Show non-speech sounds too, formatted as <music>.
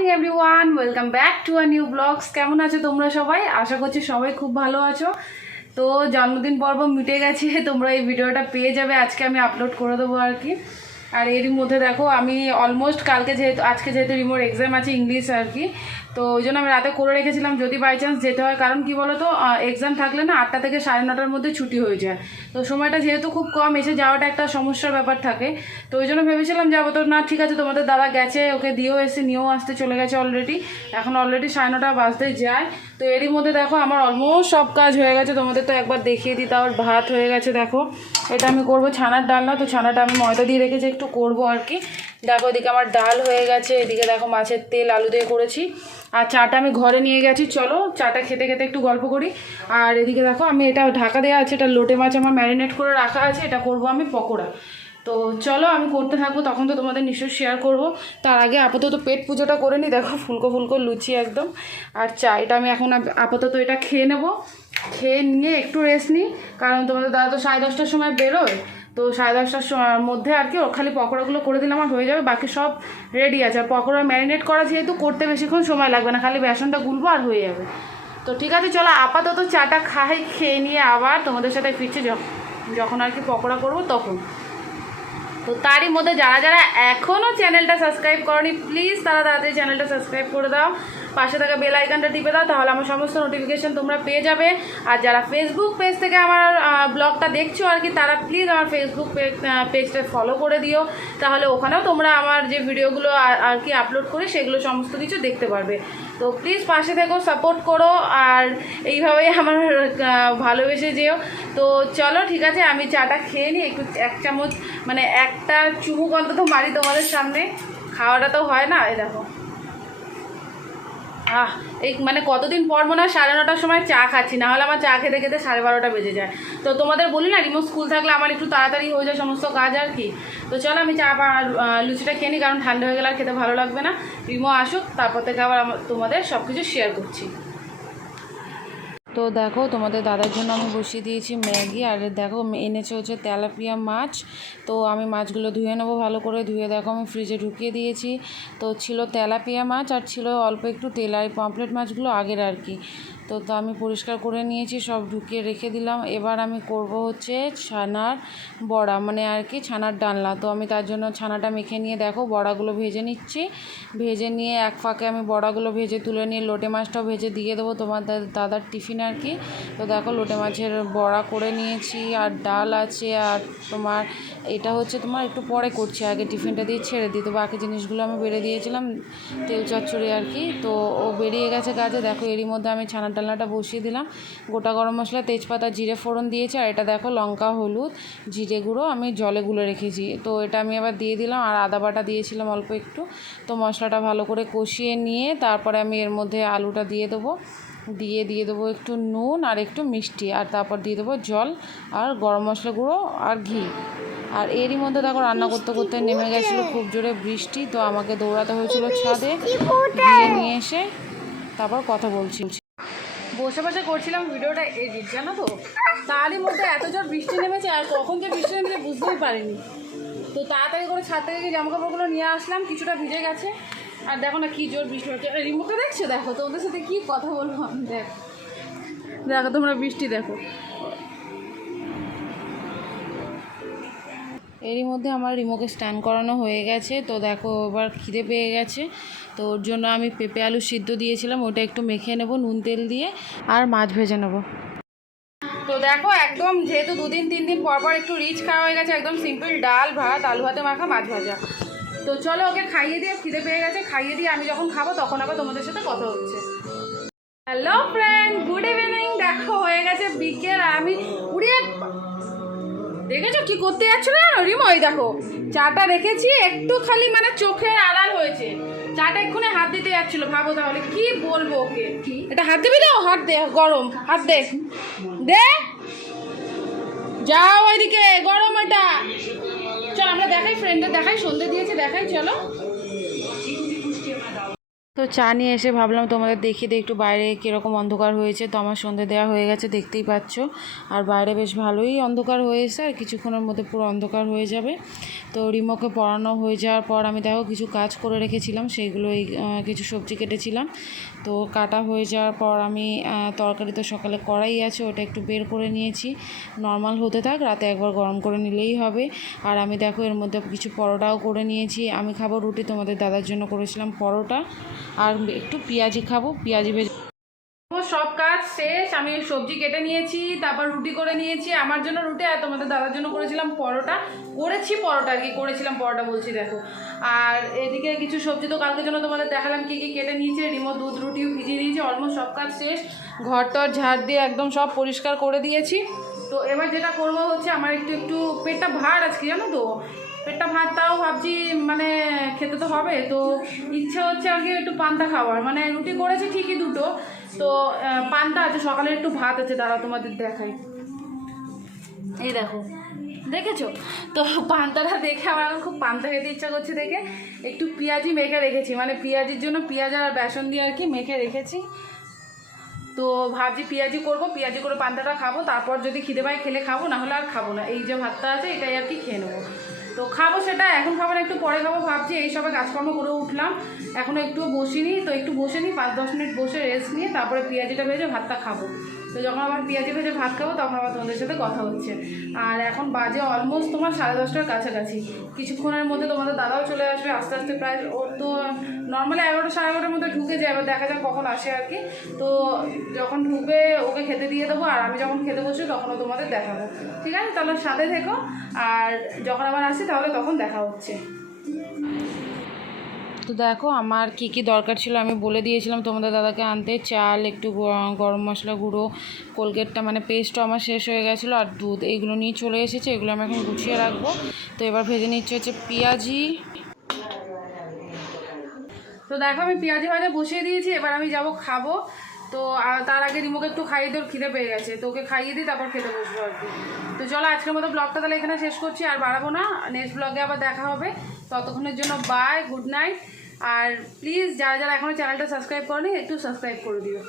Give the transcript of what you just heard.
Morning everyone welcome back to a new blogs কেমন আছো তোমরা সবাই? আশা করছি সবাই খুব ভালো আছো। তো জন্মদিন পর্ব মিটে গেছে, তোমরা এই ভিডিওটা পেয়ে যাবে। আজকে আমি আপলোড করে দেবো আর কি। আর এরই মধ্যে দেখো, আমি অলমোস্ট কালকে যেহেতু, আজকে যেহেতু রিমোর এক্সাম আছে ইংলিশ আর কি, তো ওই জন্য আমি রাতে করে রেখেছিলাম, যদি বাই চান্স যেতে হয়। কারণ কি বলো তো এক্সাম থাকলে না আটটা থেকে সাড়ে নটার মধ্যে ছুটি হয়ে যায়। তো সময়টা যেহেতু খুব কম, এসে যাওয়াটা একটা সমস্যার ব্যাপার থাকে। তো ওই জন্য ভেবেছিলাম যাব, তো না, ঠিক আছে, তোমাদের দাদা গেছে, ওকে দিয়েও এসে নিয়েও আসতে চলে গেছে অলরেডি এখন অলরেডি সাড়ে নটা বাজতে যায়। তো এরই মধ্যে দেখো আমার অলমোস্ট সব কাজ হয়ে গেছে। তোমাদের তো একবার দেখিয়ে দিই, তাও ভাত হয়ে গেছে দেখো। এটা আমি করব ছানার ডালনা তো ছানাটা আমি ময়দা দিয়ে রেখেছি, একটু করব আর কি। দেখো এদিকে আমার ডাল হয়ে গেছে, এদিকে দেখো মাছের তেল, আলু দিয়ে করেছি। আর চাটা আমি ঘরে নিয়ে গেছি, চলো চাটা খেতে খেতে একটু গল্প করি। আর এদিকে দেখো আমি এটা ঢাকা দেওয়া আছে, এটা লোটে মাছ আমার ম্যারিনেট করে রাখা আছে, এটা করব আমি পকোড়া। তো চলো আমি করতে থাকব, তখন তো তোমাদের নিশ্চয়ই শেয়ার করব। তার আগে আপাতত পেট পুজোটা করে নিই দেখো ফুলকো ফুলকো লুচি একদম। আর চা এটা আমি এখন আপাতত এটা খেয়ে নেব। খেয়ে নিয়ে একটু রেস্ট নিই কারণ তোমাদের দাদা তো সাড়ে দশটার সময় বেরোয়। তো সাড়ে দশটার মধ্যে আর কি ওর খালি পকোড়াগুলো করে দিলে আমার হয়ে যাবে, বাকি সব রেডি আছে। আর পকোড়া ম্যারিনেট করা যেহেতু করতে বেশিক্ষণ সময় লাগবে না, খালি বেসনটা গুলবো আর হয়ে যাবে। তো ঠিক আছে, চলো আপাতত চাটা খাই, খেয়ে নিয়ে আবার তোমাদের সাথে ফিরছি যখন আর কি পকোড়া করব তখন। তো তারই মধ্যে যারা যারা এখনও চ্যানেলটা সাবস্ক্রাইব করনি প্লিজ তারা তাড়াতাড়ি চ্যানেলটা সাবস্ক্রাইব করে দাও। পাশে থাকা বেল আইকনটা টিপে দাও, তাহলে আমার সমস্ত নোটিফিকেশান তোমরা পেয়ে যাবে। আর যারা ফেসবুক পেজ থেকে আমার ব্লগটা দেখছ আর কি, তারা প্লিজ আমার ফেসবুক পেজটা ফলো করে দিও। তাহলে ওখানেও তোমরা আমার যে ভিডিওগুলো আর- কি আপলোড করি, সেগুলো সমস্ত কিছু দেখতে পারবে। তো প্লিজ পাশে থেকো সাপোর্ট করো, আর এইভাবেই <laughs> আমার ভালোবেসে যেও। তো চলো, ঠিক আছে, আমি চাটা খেয়ে নিই, একটু এক চামচ মানে একটা চুমুক অন্তত মারি তোমাদের সামনে। খাওয়াটা তো হয় না, এই দেখো। আহ, এই মানে কতদিন পর মনে হয় সাড়ে নটার সময় চা খাচ্ছি, না হলে আমার চা খেতে খেতে সাড়ে বারোটা বেজে যায়। তো তোমাদের বলি না রিমো স্কুল থাকলে আমার একটু তাড়াতাড়ি হয়ে যায় সমস্ত কাজ আর কি। তো চলো আমি চা লুচিটা খেয়ে নিই কারণ ঠান্ডা হয়ে গেলে আর খেতে ভালো লাগবে না। রিমো আসুক, তারপর থেকে আবার তোমাদের সব কিছু শেয়ার করছি। তো দেখো, তোমাদের দাদার জন্য আমি বসিয়ে দিয়েছি ম্যাগি, আর দেখো, এনেছে হচ্ছে তেলাপিয়া মাছ। তো আমি মাছগুলো ধুয়ে নেব ভালো করে। ধুয়ে দেখো, আমি ফ্রিজে ঢুকিয়ে দিয়েছি। তো ছিল তেলাপিয়া মাছ, আর ছিল অল্প একটু তেল আর পাম্পলেট মাছগুলো আগের আর কি। তো তো আমি পরিষ্কার করে নিয়েছি, সব ঢুকিয়ে রেখে দিলাম। এবার আমি করব হচ্ছে ছানার বড়া মানে আর কি ছানার ডালনা। তো আমি তার জন্য ছানাটা মেখে নিয়ে দেখো বড়াগুলো ভেজে নিচ্ছি। ভেজে নিয়ে এক ফাঁকে আমি বড়াগুলো ভেজে তুলে নিয়ে লোটে মাছটাও ভেজে দিয়ে দেবো তোমার দাদার টিফিন আর কি। তো দেখো লোটে মাছের বড়া করে নিয়েছি, আর ডাল আছে, আর তোমার এটা হচ্ছে তোমার একটু পরে করছি, আগে টিফিনটা দিয়ে ছেড়ে দিই। তো বাকি জিনিসগুলো আমি বেড়ে দিয়েছিলাম তেল চচ্চড়ি আর কি। তো ও বেরিয়ে গেছে কাজে, দেখো এরই মধ্যে আমি ছানা ডালনাটা বসিয়ে দিলাম। গোটা গরম মশলা তেজপাতা জিরে ফোড়ন দিয়েছি আর এটা দেখো লঙ্কা হলুদ জিরে গুঁড়ো আমি জলে গুলে রেখেছি। তো এটা আমি আবার দিয়ে দিলাম আর আদা বাটা দিয়েছিলাম অল্প একটু। তো মশলাটা ভালো করে কষিয়ে নিয়ে তারপরে আমি এর মধ্যে আলুটা দিয়ে দেবো। দিয়ে দিয়ে দেবো একটু নুন আর একটু মিষ্টি আর তারপর দিয়ে দেবো জল আর গরম মশলা গুঁড়ো আর ঘি। আর এরই মধ্যে দেখো রান্না করতে করতে নেমে গেছিল খুব জোরে বৃষ্টি তো আমাকে দৌড়াতে হয়েছিল ছাদে। দিয়ে নিয়ে এসে তারপর কথা বলছি। বসে বসে করছিলাম ভিডিওটা এডিট, জানো তো? তারই মধ্যে এত জোর বৃষ্টি নেমেছে, আর কখন যে বৃষ্টি নেমেছে বুঝতেই পারিনি। তো তাড়াতাড়ি করে ছাদ থেকে গিয়ে জামা কাপড়গুলো নিয়ে আসলাম, কিছুটা ভিজে গেছে। আর দেখো না কী জোর বৃষ্টি হচ্ছে। রিমোটটা দেখছ? দেখো, তোমাদের সাথে কী কথা বলব আমি, দেখো। দেখো, তোমরা বৃষ্টি দেখো। এরই মধ্যে আমার রিমোকে স্ট্যান্ড করানো হয়ে গেছে। তো দেখো, এবার খিদে পেয়ে গেছে। তো ওর জন্য আমি পেঁপে আলু সিদ্ধ দিয়েছিলাম, ওটা একটু মেখে নেব, নুন তেল দিয়ে, আর মাছ ভেজে নেব। তো দেখো, একদম যেহেতু দুদিন, তিন দিন পর পর একটু রিচ খাওয়া হয়ে গেছে, একদম সিম্পল ডাল, ভাত, আলু ভাতে মাখা, মাছ ভাজা। তো চলো ওকে খাইয়ে দিয়ে, খিদে পেয়ে গেছে, খাইয়ে দিয়ে আমি যখন খাব তখন আবার তোমাদের সাথে কথা হচ্ছে। হ্যালো ফ্রেন্ড গুড ইভিনিং দেখো, হয়ে গেছে বিকেল আমি উড়িয়ে দেখেছ কি করতে যাচ্ছ জানো রিময় দেখো, চাটা রেখেছি একটু খালি মানে চোখের আড়াল হয়েছে। চাটা এক্ষুনি হাত দিতে যাচ্ছিল, ভাবো তাহলে, কি বলব ওকে? এটা হাত দিবি দাও হাত দে, গরম, হাত দে। দে। যাও ওইদিকে, গরম এটা। চল, আমরা দেখাই ফ্রেন্ডে দেখাই, সন্ধে দিয়েছে, দেখাই, চলো। তো চা নিয়ে এসে ভাবলাম তোমাদের দেখিয়ে দিই একটু বাইরে কীরকম অন্ধকার হয়েছে। তো আমার সন্ধে দেওয়া হয়ে গেছে, দেখতেই পাচ্ছ। আর বাইরে বেশ ভালোই অন্ধকার হয়েছে, আর কিছুক্ষণের মধ্যে পুরো অন্ধকার হয়ে যাবে। তো রিমোকে পড়ানো হয়ে যাওয়ার পর আমি দেখো কিছু কাজ করে রেখেছিলাম, সেইগুলো এই কিছু সবজি কেটেছিলাম। তো কাটা হয়ে যাওয়ার পর আমি তরকারি তো সকালে কড়াই আছে, ওটা একটু বের করে নিয়েছি। নর্মাল হতে থাক, রাতে একবার গরম করে নিলেই হবে। আর আমি দেখো এর মধ্যে কিছু পরোটাও করে নিয়েছি। আমি খাব রুটি, তোমাদের দাদার জন্য করেছিলাম পরোটা। আর একটু পেঁয়াজি খাব, পেঁয়াজি ভেজে সব কাজ শেষ, আমি সবজি কেটে নিয়েছি, তারপর রুটি করে নিয়েছি, আমার জন্য রুটি আর তোমাদের দাদার জন্য করেছিলাম পরোটা। করেছি পরোটা আর কি, করেছিলাম পরোটা বলছি, দেখো। আর এদিকে কিছু সবজি তো কালকে জন্য তোমাদের দেখালাম, কি কি কেটে নিয়েছে, রিমো দুধ রুটিও ভিজিয়ে দিয়েছি অলমোস্ট সব কাজ শেষ। ঘর টর ঝাড় দিয়ে একদম সব পরিষ্কার করে দিয়েছি। তো এবার যেটা করব হচ্ছে, আমার একটু একটু পেটটা ভার আজকে, জানো তো? পেটটা ভাত তাও ভাবছি মানে খেতে তো হবে, তো ইচ্ছে হচ্ছে আর কি একটু পান্তা খাওয়ার। মানে রুটি করেছি ঠিকই দুটো, তো পান্তা আছে, সকালে একটু ভাত আছে দাঁড়া তোমাদের দেখাই। এই দেখো, দেখেছ? তো পান্তাটা দেখে আমার খুব পান্তা খেতে ইচ্ছা করছে দেখে। একটু পেঁয়াজি মেখে রেখেছি মানে পেঁয়াজির জন্য পেঁয়াজ আর বেসন দিয়ে আর কি মেখে রেখেছি। তো ভাবছি পেঁয়াজি করব, পেঁয়াজি করে পান্তাটা খাব, তারপর যদি খিদে পাই খেলে খাব, না হলে আর খাব না। এই যে ভাতটা আছে, এটাই আর কি খেয়ে নেব। তো খাব সেটা, এখন খাব একটু পরে খাব ভাবছি, এই সবে কাজকর্ম করে উঠলাম। এখনও একটু বসিনি, তো একটু বসে নিই পাঁচ দশ মিনিট বসে রেস্ট নিয়ে তারপরে পেঁয়াজিটা ভেজে ভাতটা খাব। তো যখন আবার পেঁয়াজি ভেজে ভাত খাব, তখন আবার তোমাদের সাথে কথা হচ্ছে। আর এখন বাজে অলমোস্ট তোমার সাড়ে দশটার কাছাকাছি। কিছুক্ষণের মধ্যে তোমাদের দাদাও চলে আসবে, আস্তে আস্তে প্রায় ওর তো নর্মালি এগারোটা সাড়ে এগারোটার মধ্যে ঢুকে যায়, এবার দেখা যাক কখন আসে আর কি। তো যখন ঢুকবে, ওকে খেতে দিয়ে দেবো, আর আমি যখন খেতে বসি তখনও তোমাদের দেখাবো। ঠিক আছে? তাহলে সাথে থেকো, আর যখন আবার আসি, তাহলে তখন দেখা হচ্ছে। তো দেখো আমার কি কি দরকার ছিল আমি বলে দিয়েছিলাম তোমাদের দাদাকে আনতে। চাল, একটু গরম মশলা গুঁড়ো, কোলগেটটা মানে পেস্টও আমার শেষ হয়ে গেছিল আর দুধ। এইগুলো নিয়ে চলে এসেছে, এগুলো আমি এখন গুছিয়ে রাখব। তো এবার ভেজে নিচ্ছে হচ্ছে পেঁয়াজি। তো দেখো আমি পেঁয়াজি ভাজা বসিয়ে দিয়েছি, এবার আমি যাব খাব। তো তার আগে রিমোকে একটু খাইয়ে তোর খিদে পেয়ে গেছে। তো ওকে খাইয়ে দিই তারপর খেতে বসবো আর কি। তো চলো আজকের মতো ব্লগটা তাহলে এখানে শেষ করছি, আর বাড়াবো না। নেক্সট ব্লগে আবার দেখা হবে। ততক্ষণের জন্য বাই গুড নাইট আর প্লিজ যারা যারা এখনও চ্যানেলটা সাবস্ক্রাইব করেনি একটু সাবস্ক্রাইব করে দিও।